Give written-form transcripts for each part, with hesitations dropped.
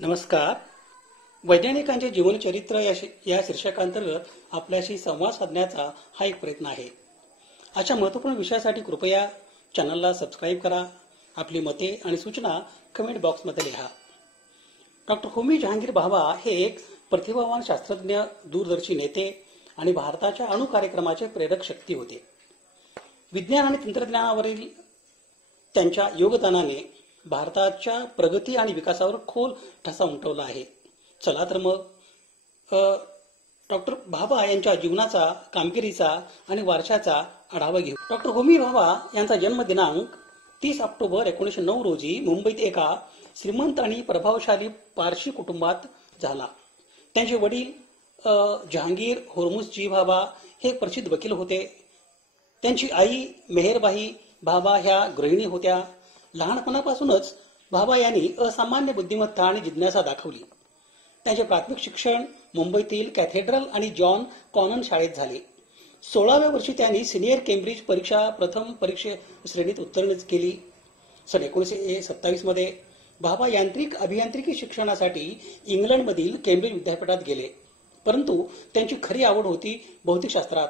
नमस्कार. वैज्ञानिकांचे जीवनचरित्र या शीर्षकांतर्गत आपल्याशी संवाद साधण्याचा हा एक प्रयत्न आहे. अशा महत्त्वपूर्ण विषयासाठी कृपया चॅनलला सबस्क्राईब करा. आपली मते आणि सूचना कमेंट बॉक्समध्ये लिहा. डॉक्टर होमी जहांगीर भाभा हे एक प्रतिभावान शास्त्रज्ञ, दूरदर्शी नेते आणि भारताच्या अणु कार्यक्रमाचे प्रेरक शक्ती होते. विज्ञान आणि तंत्रज्ञानावरील त्यांच्या योगदानाने भारताच्या प्रगती आणि विकासावर खोल ठसा उमटवला आहे. चला तर मग डॉक्टर भाभा यांच्या जीवनाचा, कामगिरीचा आणि वारशाचा आढावा घेऊ. डॉक्टर होमी भाभा यांचा जन्म दिनांक 30 ऑक्टोबर 1909 रोजी मुंबईत एका श्रीमंत आणि प्रभावशाली पारशी कुटुंबात झाला. त्यांचे वडील जहांगीर होर्मुसजी भाभा हे प्रसिद्ध वकील होते. त्यांची आई मेहरबाई भाभा ह्या गृहिणी होत्या. लहानपणापासूनच भाभा यांनी असामान्य बुद्धिमत्ता आणि जिज्ञासा दाखवली. त्यांचे प्राथमिक शिक्षण मुंबईतील कॅथेड्रल आणि जॉन कॉनन शाळेत झाले. 16व्या वर्षी त्यांनी सिनियर केम्ब्रिज परीक्षा प्रथम परीक्षे श्रेणीत उत्तीर्ण केली. सन 1927 मध्ये भाभा यांत्रिक अभियांत्रिकी शिक्षणासाठी इंग्लंडमधील केम्ब्रिज विद्यापीठात गेले. परंतु त्यांची खरी आवड होती भौतिकशास्त्रात.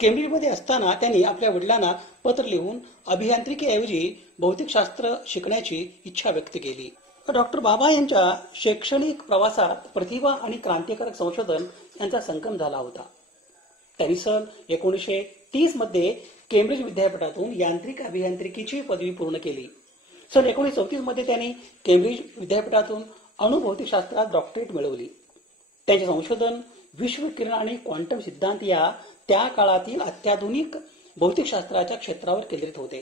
केम्ब्रिजमध्ये असताना त्यांनी आपल्या वडिलांना पत्र लिहून अभियांत्रिकीऐवजी भौतिकशास्त्र शिकण्याची इच्छा व्यक्त केली. डॉक्टर भाभा यांच्या शैक्षणिक प्रवासात प्रतिभा आणि क्रांतिकारक संशोधन यांचा संगम झाला होता. त्यांनी सन 1930 मध्ये केम्ब्रिज विद्यापीठातून यांत्रिक अभियांत्रिकीची पदवी पूर्ण केली. सन 1934 मध्ये त्यांनी केम्ब्रिज विद्यापीठातून अणुभौतिकशास्त्रात डॉक्टरेट मिळवली. त्यांचे संशोधन विश्वकिरण आणि क्वांटम सिद्धांत या त्या काळातील अत्याधुनिक भौतिकशास्त्राच्या क्षेत्रावर केंद्रित होते.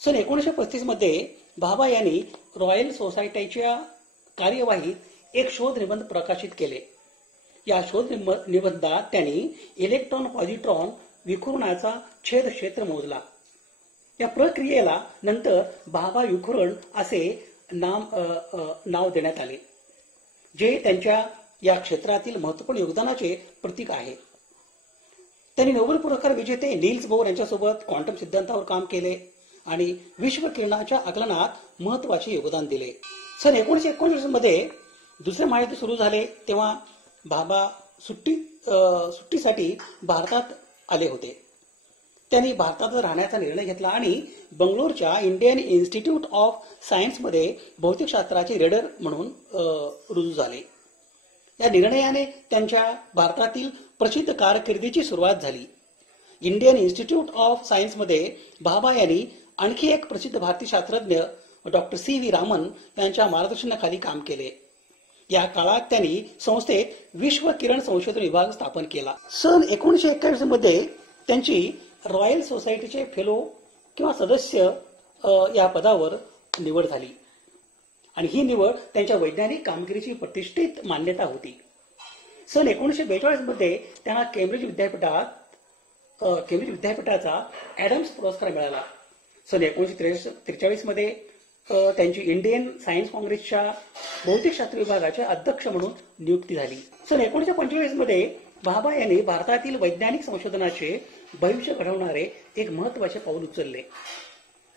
सन 1935 मध्ये भाभा यांनी रॉयल सोसायटीच्या कार्यवाहीत एक शोध निबंध प्रकाशित केले. या शोध निबंधात त्यांनी इलेक्ट्रॉन पॉझिट्रॉन विखुरणाचा छेद क्षेत्र मोजला. या प्रक्रियेला नंतर भाभा विखुरण असे नाव देण्यात आले, जे त्यांच्या या क्षेत्रातील महत्वपूर्ण योगदानाचे प्रतीक आहे. त्यांनी नोबेल पुरस्कार विजेते नील्स बोर यांच्यासोबत क्वांटम सिद्धांतावर काम केले आणि विश्वकिरणाच्या आकलनात महत्वाचे योगदान दिले. सन 1919 मध्ये दुसरे महायुद्ध सुरू झाले तेव्हा भाभा सुट्टीसाठी भारतात आले होते. त्यांनी भारतात राहण्याचा निर्णय घेतला आणि बंगलोरच्या इंडियन इन्स्टिट्यूट ऑफ सायन्समध्ये भौतिकशास्त्राचे रीडर म्हणून रुजू झाले. या निर्णयाने त्यांच्या भारतातील प्रसिद्ध कारकिर्दीची सुरुवात झाली. इंडियन इन्स्टिट्यूट ऑफ सायन्समध्ये भाभा यांनी आणखी एक प्रसिद्ध भारतीय शास्त्रज्ञ डॉक्टर C.V. रामन यांच्या मार्गदर्शनाखाली काम केले. या काळात त्यांनी संस्थेत विश्वकिरण संशोधन विभाग स्थापन केला. सन 1921 मध्ये त्यांची रॉयल सोसायटीचे फेलो किंवा सदस्य या पदावर निवड झाली आणि ही निवड त्यांच्या वैज्ञानिक कामगिरीची प्रतिष्ठित मान्यता होती. सन 1942 मध्ये त्यांना केम्ब्रिज विद्यापीठाचा ऍडम्स पुरस्कार मिळाला. सन 1943 मध्ये त्यांची इंडियन सायन्स काँग्रेसच्या भौतिकशास्त्र विभागाच्या अध्यक्ष म्हणून नियुक्ती झाली. सन 1945 मध्ये भाभा यांनी भारतातील वैज्ञानिक संशोधनाचे भविष्य घडवणारे एक महत्वाचे पाऊल उचलले.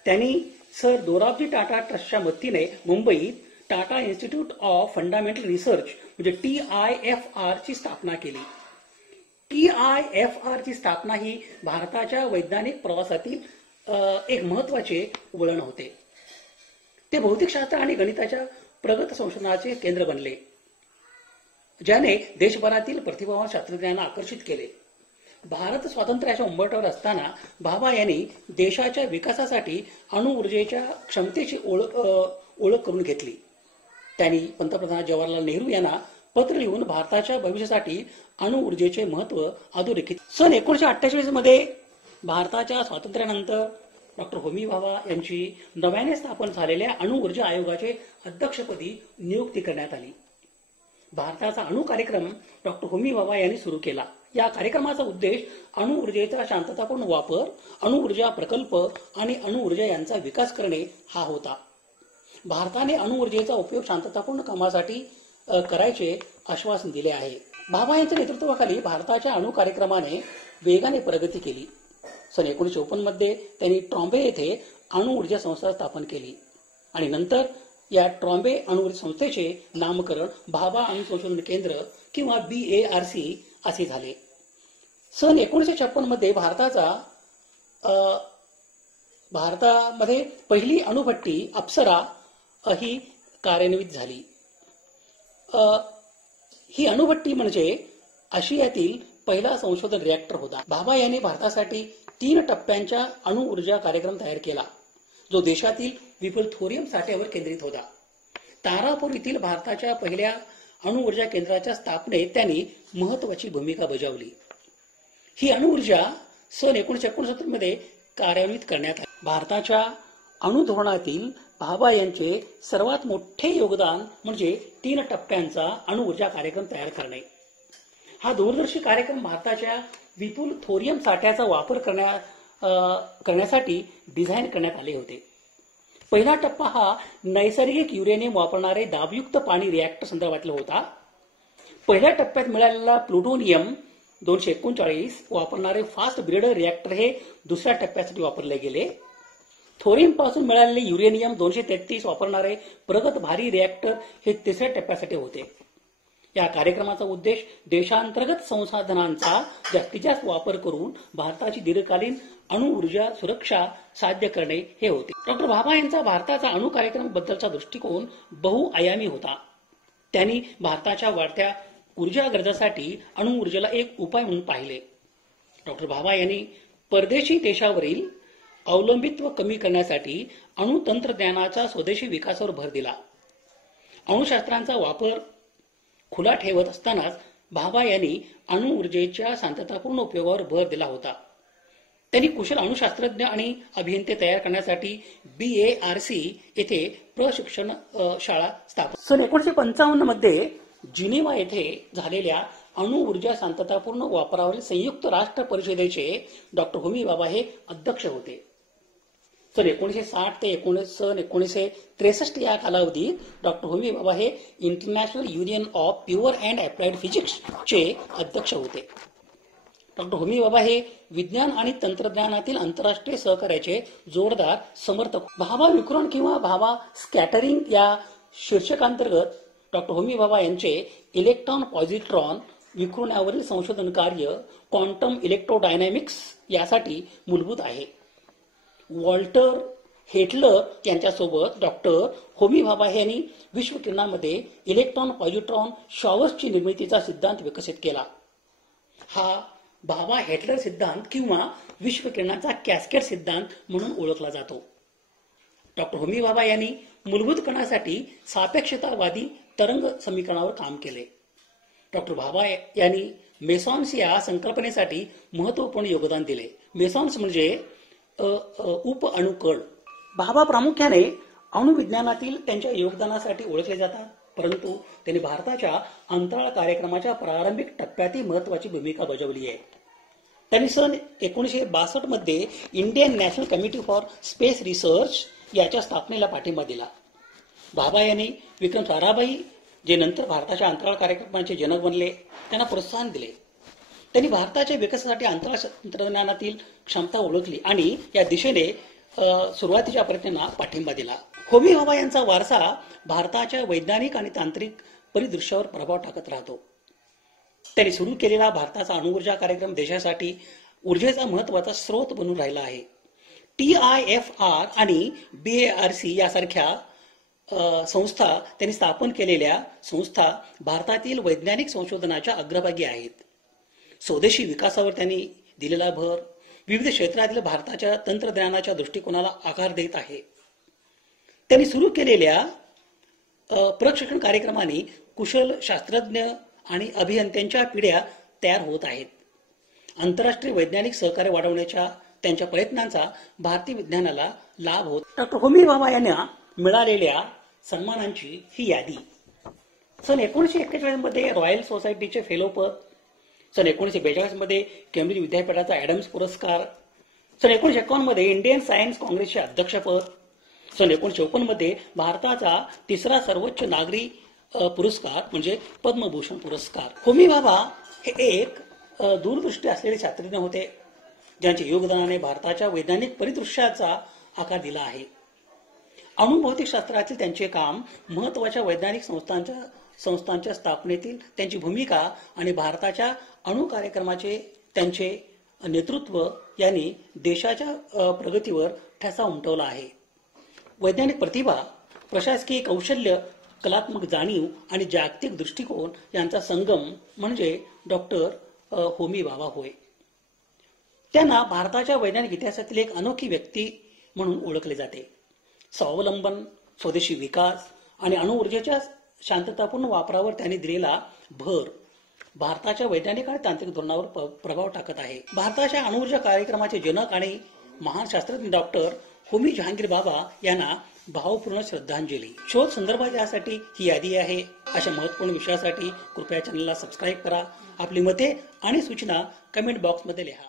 त्यांनी सर दोराबजी टाटा ट्रस्टच्या मदतीने मुंबईत Tata institute of fundamental research म्हणजे TIFR ची स्थापना केली. TIFR ची स्थापना ही भारताच्या वैज्ञानिक प्रवासातील एक महत्वाचे वळण होते. ते भौतिकशास्त्र आणि गणिताच्या प्रगत संशोधनाचे केंद्र बनले, ज्याने देशभरातील प्रतिभावान शास्त्रज्ञांना आकर्षित केले. भारत स्वातंत्र्याच्या उंबरठ्यावर असताना भाभा यांनी देशाच्या विकासासाठी अणुऊर्जेच्या क्षमतेची ओळख करून घेतली. त्यांनी पंतप्रधान जवाहरलाल नेहरू यांना पत्र लिहून भारताच्या भविष्यासाठी अणुऊर्जेचे महत्व अधोरेखित. सन 1948 मध्ये भारताच्या स्वातंत्र्यानंतर डॉक्टर होमी भाभा यांची नव्याने स्थापन झालेल्या अणुऊर्जा आयोगाचे अध्यक्षपदी नियुक्ती करण्यात आली. भारताचा अणु कार्यक्रम डॉक्टर होमी भाभा यांनी सुरू केला. या कार्यक्रमाचा उद्देश अणुऊर्जेचा शांततापूर्ण वापर, अणुऊर्जा प्रकल्प आणि अणुऊर्जा यांचा विकास करणे हा होता. भारताने अणुऊर्जेचा उपयोग शांततापूर्ण कामासाठी करायचे आश्वासन दिले आहे. भाभा यांच्या नेतृत्वाखाली भारताच्या अणु कार्यक्रमाने वेगाने प्रगती केली. सन 1954 मध्ये त्यांनी ट्रॉम्बे येथे अणुऊर्जा संस्था स्थापन केली आणि नंतर या ट्रॉम्बे अणुऊर्जा संस्थेचे नामकरण भाभा अणु संशोधन केंद्र किंवा BARC असे झाले. सन 1956 मध्ये भारतामध्ये पहिली अणुभट्टी अप्सरा ही कार्यान्वित झाली. ही अणुभट्टी म्हणजे आशियातील पहिला संशोधन रिएक्टर होता. भाभा यांनी भारतासाठी 3 टप्प्यांच्या अणु ऊर्जा कार्यक्रम तयार केला, जो देशातील विपुल थोरियम साठ्यावर केंद्रित होता. तारापूर येथील भारताच्या पहिल्या अणु ऊर्जा केंद्राच्या स्थापनेत त्यांनी महत्वाची भूमिका बजावली. ही अणु ऊर्जा सन 1969 मध्ये कार्यान्वित करण्यात आली. भारताच्या अणु धोरणातील भाभा यांचे सर्वात मोठे योगदान म्हणजे 3 टप्प्यांचा अणु ऊर्जा कार्यक्रम तयार करणे. हा दूरदर्शी कार्यक्रम भारताच्या विपुल थोरियम साठ्याचा वापर करण्यासाठी डिझाईन करण्यात आले होते. पहिला टप्पा हा नैसर्गिक युरेनियम वापरणारे दाबयुक्त पाणी रिएक्टर संदर्भातला होता. पहिल्या टप्प्यात मिळालेला प्लुटोनियम 239 वापरणारे फास्ट ब्रीडर रिएक्टर हे दुसऱ्या टप्प्यासाठी वापरले गेले. थोरियम पासून मिळालेले युरेनियम 233 वापरणारे प्रगत भारी रिएक्टर हे तिसऱ्या टप्प्यासाठी होते. या कार्यक्रमाचा उद्देश देशांतर्गत संसाधनांचा जास्तीत जास्त वापर करून भारताची दीर्घकालीन अणु ऊर्जा सुरक्षा साध्य करणे हे होते. डॉक्टर भाभा यांचा भारताचा अणु कार्यक्रम बद्दलचा दृष्टिकोन बहुआयामी होता. त्यांनी भारताच्या वाढत्या ऊर्जा गरजासाठी अणु ऊर्जेला एक उपाय म्हणून पाहिले. डॉक्टर भाभा यांनी परदेशी देशावरील अवलंबित्व कमी करण्यासाठी अणु तंत्रज्ञानाच्या स्वदेशी विकासावर भर दिला. अणुशास्त्रांचा वापर खुला ठेवत असतानाच भाभा यांनी अणु ऊर्जेच्या शांततापूर्ण उपयोगावर भर दिला होता. त्यांनी कुशल अणुशास्त्रज्ञ आणि अभियंते तयार करण्यासाठी BARC येथे प्रशिक्षण शाळा स्थापन. सन 1955 मध्ये जिनेवा येथे झालेल्या अणु ऊर्जा शांततापूर्ण वापरावरील संयुक्त राष्ट्र परिषदेचे डॉक्टर होमी भाभा हे अध्यक्ष होते. सन 1960 ते सन 1963 या कालावधीत डॉक्टर होमी भाभा हे international union of pure and applied physics चे अध्यक्ष होते. डॉक्टर होमी भाभा हे विज्ञान आणि तंत्रज्ञानातील आंतरराष्ट्रीय सहकार्याचे जोरदार समर्थक. भाभा विकिरण किंवा भाभा स्कॅटरिंग या शीर्षकांतर्गत डॉक्टर होमी भाभा यांचे इलेक्ट्रॉन पॉझिट्रॉन विखुरण्यावरील संशोधन कार्य क्वांटम इलेक्ट्रोडायनॅमिक्स यासाठी मूलभूत आहे. वॉल्टर हेटलर यांच्यासोबत डॉक्टर होमी भाभा यांनी विश्वकिरणामध्ये इलेक्ट्रॉन पॉझिट्रॉन शॉवर्सची निर्मितीचा सिद्धांत विकसित केला. हा भाभा हेटलर सिद्धांत किंवा विश्वकिरणाचा कॅस्केड सिद्धांत म्हणून ओळखला जातो. डॉक्टर होमी भाभा यांनी मूलभूत कणासाठी सापेक्षतावादी तरंग समीकरणावर काम केले. डॉक्टर भाभा यांनी मेसॉन्स या संकल्पनेसाठी महत्वपूर्ण योगदान दिले. मेसॉन्स म्हणजे उप अणुकण. भाभा प्रामुख्याने अणुविज्ञानातील त्यांच्या योगदानासाठी ओळखले जातात, परंतु त्यांनी भारताच्या अंतराळ कार्यक्रमाच्या प्रारंभिक टप्प्यातही महत्वाची भूमिका बजावली आहे. त्यांनी सन 1962 मध्ये Indian national committee for space research याच्या स्थापनेला पाठिंबा दिला. भाभा यांनी विक्रम साराभाई, जे नंतर भारताच्या अंतराळ कार्यक्रमाचे जनक बनले, त्यांना प्रोत्साहन दिले. त्यांनी भारताच्या विकासासाठी अंतराळ तंत्रज्ञानातील क्षमता ओळखली आणि या दिशेने सुरुवातीच्या प्रयत्नांना पाठिंबा दिला. होमी भाभा यांचा वारसा भारताच्या वैज्ञानिक आणि तांत्रिक परिदृश्यावर प्रभाव टाकत राहतो. त्यांनी सुरू केलेला भारताचा अणुऊर्जा कार्यक्रम देशासाठी ऊर्जेचा महत्वाचा स्रोत बनून राहिला आहे. TIFR आणि BARC यासारख्या संस्था त्यांनी स्थापन केलेल्या संस्था भारतातील वैज्ञानिक संशोधनाच्या अग्रभागी आहेत. स्वदेशी विकासावर त्यांनी दिलेला भर विविध क्षेत्रातील भारताच्या तंत्रज्ञानाच्या दृष्टिकोनाला आकार देत आहे. त्यांनी सुरू केलेल्या प्रशिक्षण कार्यक्रमांनी कुशल शास्त्रज्ञ आणि अभियंत्यांच्या पिढ्या तयार होत आहेत. आंतरराष्ट्रीय वैज्ञानिक सहकार्य वाढवण्याच्या त्यांच्या प्रयत्नांचा भारतीय विज्ञानाला लाभ होत. डॉक्टर होमी भाभा यांना मिळालेल्या सन्मानांची ही यादी. सन 1941 मध्ये रॉयल सोसायटीचे फेलोपद, सन 1942 मध्ये केंब्रिज विद्यापीठाचा ॲडम्स पुरस्कार, सन 1951 मध्ये इंडियन सायन्स काँग्रेसचे अध्यक्षपद, सन 1954 मध्ये भारताचा तिसरा सर्वोच्च नागरी पुरस्कार म्हणजे पद्मभूषण पुरस्कार. होमी भाभा हे एक दूरदृष्टी असलेले शास्त्रज्ञ होते, ज्यांच्या योगदानाने भारताच्या वैज्ञानिक परिदृश्याचा आकार दिला आहे. अणुभौतिकशास्त्रातील त्यांचे काम, महत्वाच्या वैज्ञानिक संस्थांच्या स्थापनेतील त्यांची भूमिका आणि भारताच्या अणु कार्यक्रमाचे त्यांचे नेतृत्व यांनी देशाच्या प्रगतीवर ठसा उमटवला आहे. वैज्ञानिक प्रतिभा, प्रशासकीय कौशल्य, कलात्मक जाणीव आणि जागतिक दृष्टिकोन यांचा संगम म्हणजे डॉक्टर होमी भाभा होय. त्यांना भारताच्या वैज्ञानिक इतिहासातील एक अनोखी व्यक्ती म्हणून ओळखले जाते. स्वावलंबन, स्वदेशी विकास आणि अणुऊर्जेच्या शांततापूर्ण वापरावर त्यांनी दिलेला भर भारताच्या वैज्ञानिक आणि तांत्रिक धोरणावर प्रभाव टाकत आहे. भारताच्या अणुऊर्जा कार्यक्रमाचे जनक आणि महान शास्त्रज्ञ डॉक्टर होमी जहांगीर भाभा यांना भावपूर्ण श्रद्धांजली. शोध संदर्भात यासाठी ही यादी आहे. अशा महत्वपूर्ण विषयासाठी कृपया चॅनलला सबस्क्राईब करा. आपली मते आणि सूचना कमेंट बॉक्समध्ये लिहा.